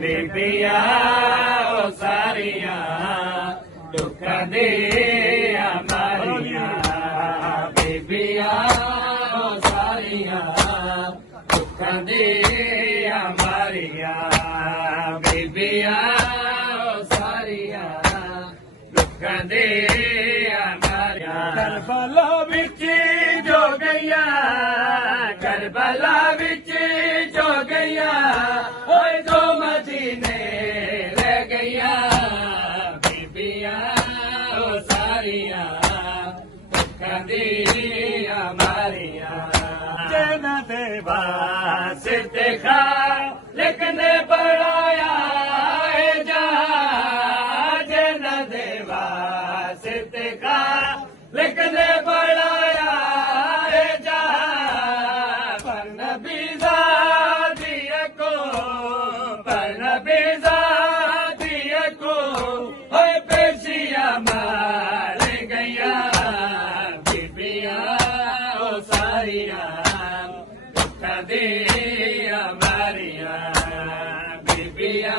ਬੀਬੀਆਂ ਉਹ ਸਾਰੀਆਂ ਦੁੱਖਾਂ ਦੀਆਂ ਮਾਰੀਆਂ ਬੀਬੀਆਂ ਉਹ ਸਾਰੀਆਂ ਦੁੱਖਾਂ ਦੀਆਂ ਮਾਰੀਆਂ ਬੀਬੀਆਂ ਉਹ ਸਾਰੀਆਂ ਦੁੱਖਾਂ ਦੀਆਂ ਮਾਰੀਆਂ ਕਰਬਲਾ ਵਿੱਚ ਜੋ ਗਈਆਂ ਕਰਬਲਾ ਵਿੱਚ ਜੋ ਗਈਆਂ ਓਏ ਦੋ ਮਦੀਨੇ ਰਹਿ ਗਈਆਂ ਬੀਬੀਆਂ ਉਹ ਸਾਰੀਆਂ ਦੁੱਖਾਂ ਦੀਆਂ ਮਾਰੀਆਂ ਜਿਹਨਾਂ ਦੇ ਵਾਸਤੇ ਖਾਲਿਕ ਨੇ ਬਣਾਇਆ ਏ ਜਹਾਨ ਜਿਹਨਾਂ ਦੇ ਵਾਸਤੇ ਖਾਲਿਕ ਨੇ ਬਣਾਇਆ ਏ ਜਹਾਨ ਪਰ ਨਬੀ ਜ਼ਾਦੀਏ ਕੋ ਪਰ ਨਬੀ ਜ਼ਾਦੀਏ ਕੋ ਹੋਏ ਪੇਸ਼ੀਆਂ ਮਾਰ ਗਈਆਂ ਬੀਬੀਆਂ ਉਹ ਸਾਰੀਆਂ ਦੁੱਖਾਂ ਦੀਆਂ ਮਾਰੀਆਂ ਬੀਬੀਆਂ